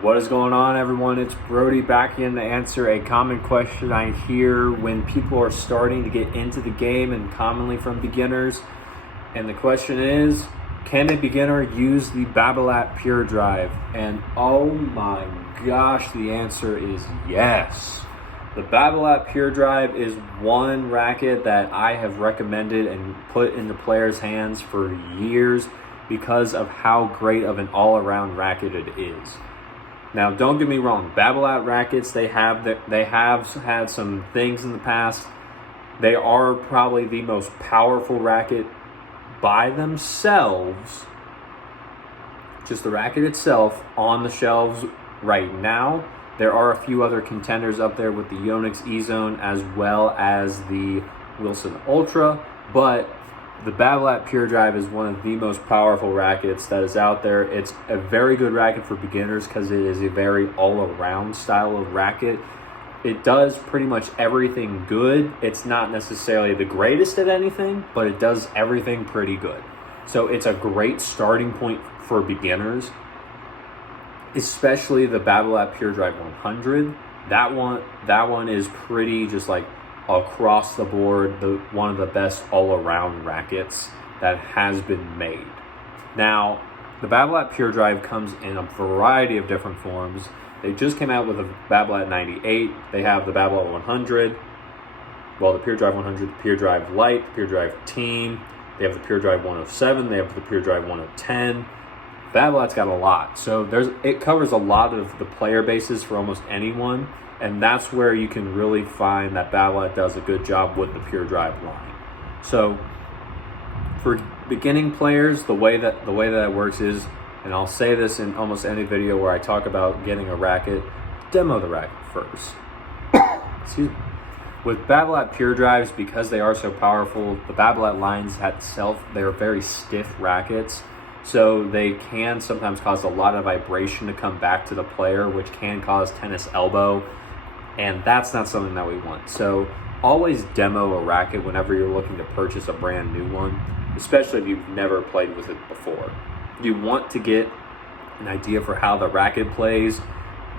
What is going on, everyone? It's Brody back in to answer a common question I hear when people are starting to get into the game, and commonly from beginners. And the question is, can a beginner use the Babolat Pure Drive? And oh my gosh, the answer is yes. The Babolat Pure Drive is one racket that I have recommended and put into players' hands for years because of how great of an all-around racket it is. Now, don't get me wrong, Babolat rackets, they have had some things in the past. They are probably the most powerful racket by themselves, just the racket itself on the shelves right now. There are a few other contenders up there with the Yonex E-Zone as well as the Wilson Ultra, but the Babolat Pure Drive is one of the most powerful rackets that is out there. It's a very good racket for beginners because it is a very all-around style of racket. It does pretty much everything good. It's not necessarily the greatest at anything, but it does everything pretty good. So it's a great starting point for beginners, especially the Babolat Pure Drive 100. That one is pretty just like across the board, one of the best all-around rackets that has been made. Now, the Babolat Pure Drive comes in a variety of different forms. They just came out with a Babolat 98. They have the Babolat 100, well, the Pure Drive 100, the Pure Drive Lite, the Pure Drive Team. They have the Pure Drive 107. They have the Pure Drive 110. Babolat's got a lot. So it covers a lot of the player bases for almost anyone. And that's where you can really find that Babolat does a good job with the Pure Drive line. So for beginning players, the way that it works is, and I'll say this in almost any video where I talk about getting a racket, demo the racket first. Excuse me. With Babolat Pure Drives, because they are so powerful, the Babolat lines itself, they're very stiff rackets. So they can sometimes cause a lot of vibration to come back to the player, which can cause tennis elbow. And that's not something that we want. So always demo a racket whenever you're looking to purchase a brand new one, especially if you've never played with it before. You want to get an idea for how the racket plays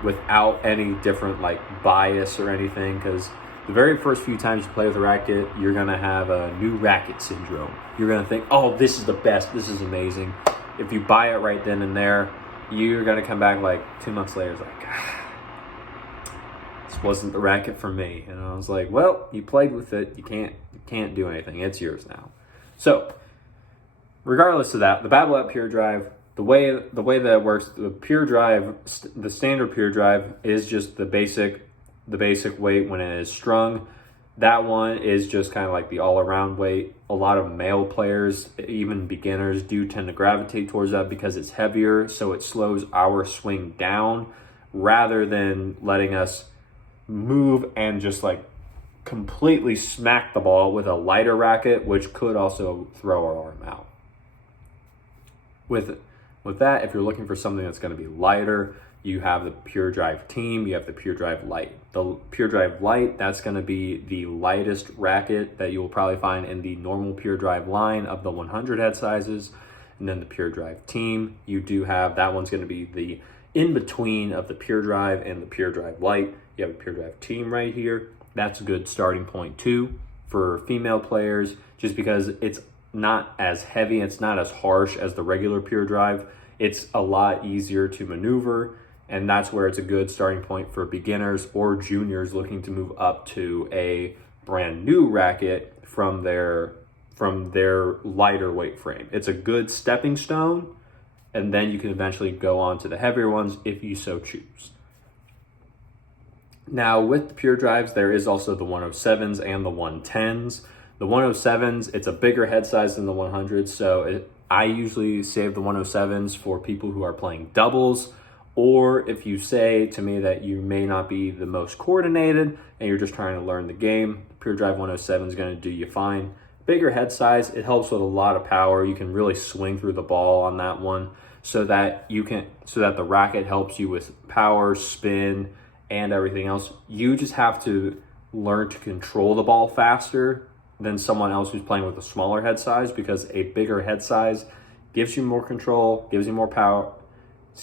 without any different like bias or anything, because the very first few times you play with a racket, you're gonna have a new racket syndrome. You're gonna think, oh, this is the best, this is amazing. If you buy it right then and there, you're gonna come back like 2 months later, it's like, this wasn't the racket for me. And I was like, well, you played with it, you can't do anything, it's yours now. So regardless of that, the Babolat Pure Drive, the way that it works, the Pure Drive, the standard Pure Drive is just the basic weight when it is strung. That one is just kind of like the all-around weight. A lot of male players, even beginners, do tend to gravitate towards that because it's heavier, so it slows our swing down rather than letting us move and just like completely smack the ball with a lighter racket, which could also throw our arm out. With that, if you're looking for something that's going to be lighter, you have the Pure Drive Team, you have the Pure Drive Lite. The Pure Drive Lite, that's going to be the lightest racket that you will probably find in the normal Pure Drive line of the 100 head sizes. And then the Pure Drive Team, you do have, that one's going to be the in-between of the Pure Drive and the Pure Drive Lite. You have a Pure Drive Team right here. That's a good starting point too for female players, just because it's not as heavy, it's not as harsh as the regular Pure Drive. It's a lot easier to maneuver, and that's where it's a good starting point for beginners or juniors looking to move up to a brand new racket from their lighter weight frame. It's a good stepping stone, and then you can eventually go on to the heavier ones if you so choose. Now, with the Pure Drives, there is also the 107s and the 110s. The 107s, it's a bigger head size than the 100s, so I usually save the 107s for people who are playing doubles, or if you say to me that you may not be the most coordinated and you're just trying to learn the game, Pure Drive 107 is going to do you fine. Bigger head size, it helps with a lot of power. You can really swing through the ball on that one so that the racket helps you with power, spin, and everything else. You just have to learn to control the ball faster than someone else who's playing with a smaller head size, because a bigger head size gives you more control, gives you more power,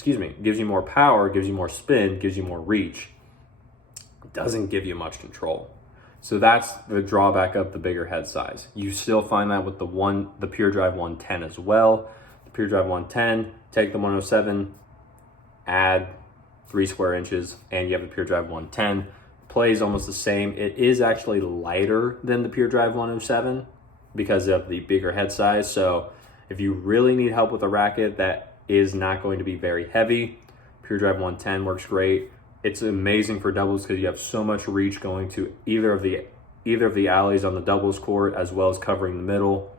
gives you more power, gives you more spin, gives you more reach. It doesn't give you much control. So that's the drawback of the bigger head size. You still find that with the Pure Drive 110 as well. The Pure Drive 110, take the 107, add 3 square inches, and you have the Pure Drive 110. Plays almost the same. It is actually lighter than the Pure Drive 107 because of the bigger head size. So if you really need help with a racket that is not going to be very heavy, Pure Drive 110 works great. It's amazing for doubles because you have so much reach going to either of the alleys on the doubles court, as well as covering the middle.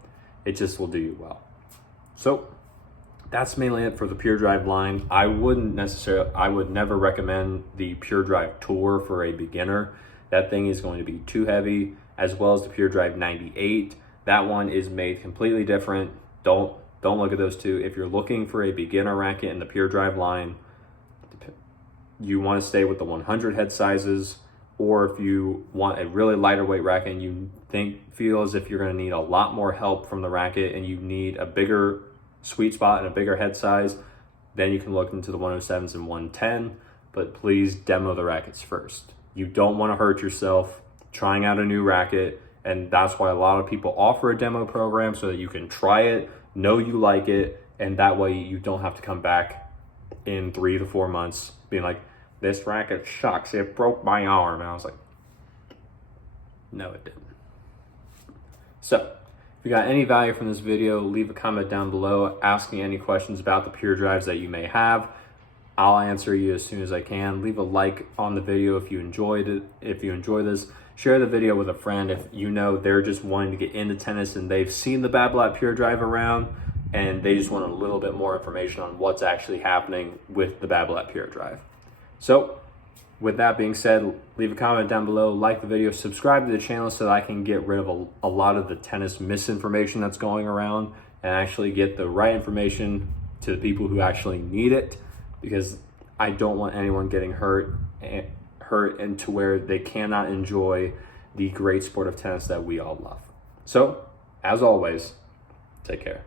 It just will do you well. So that's mainly it for the Pure Drive line. I would never recommend the Pure Drive Tour for a beginner. That thing is going to be too heavy, as well as the Pure Drive 98. That one is made completely different. Don't look at those two. If you're looking for a beginner racket in the Pure Drive line, you want to stay with the 100 head sizes, or if you want a really lighter weight racket and you feel as if you're going to need a lot more help from the racket and you need a bigger sweet spot and a bigger head size, then you can look into the 107s and 110, but please demo the rackets first. You don't want to hurt yourself trying out a new racket, and that's why a lot of people offer a demo program so that you can try it, know you like it, and that way you don't have to come back in 3 to 4 months being like, this racket sucks, it broke my arm. And I was like, no, it didn't. So if you got any value from this video, leave a comment down below asking any questions about the Pure Drives that you may have. I'll answer you as soon as I can. Leave a like on the video if you enjoyed it. If you enjoy this, share the video with a friend if you know they're just wanting to get into tennis and they've seen the Babolat Pure Drive around and they just want a little bit more information on what's actually happening with the Babolat Pure Drive. So with that being said, leave a comment down below, like the video, subscribe to the channel so that I can get rid of a lot of the tennis misinformation that's going around and actually get the right information to the people who actually need it, because I don't want anyone getting hurt and to where they cannot enjoy the great sport of tennis that we all love. So, as always, take care.